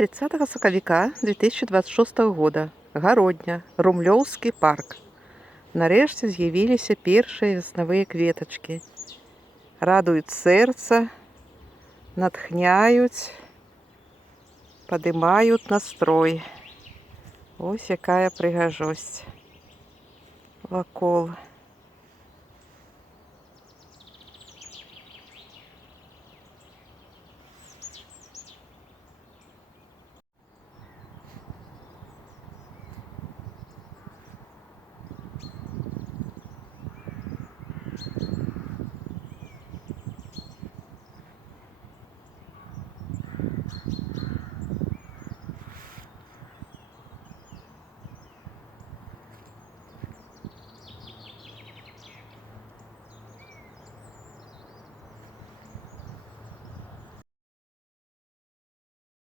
30 сакавіка 2026 года. Гародня, Румлёўскі парк. Нарэшце з'явіліся першыя веснавыя кветачкі. Радуюць сэрца, натхняюць, падымаюць настрой. Ось якая прыгажосць вакол.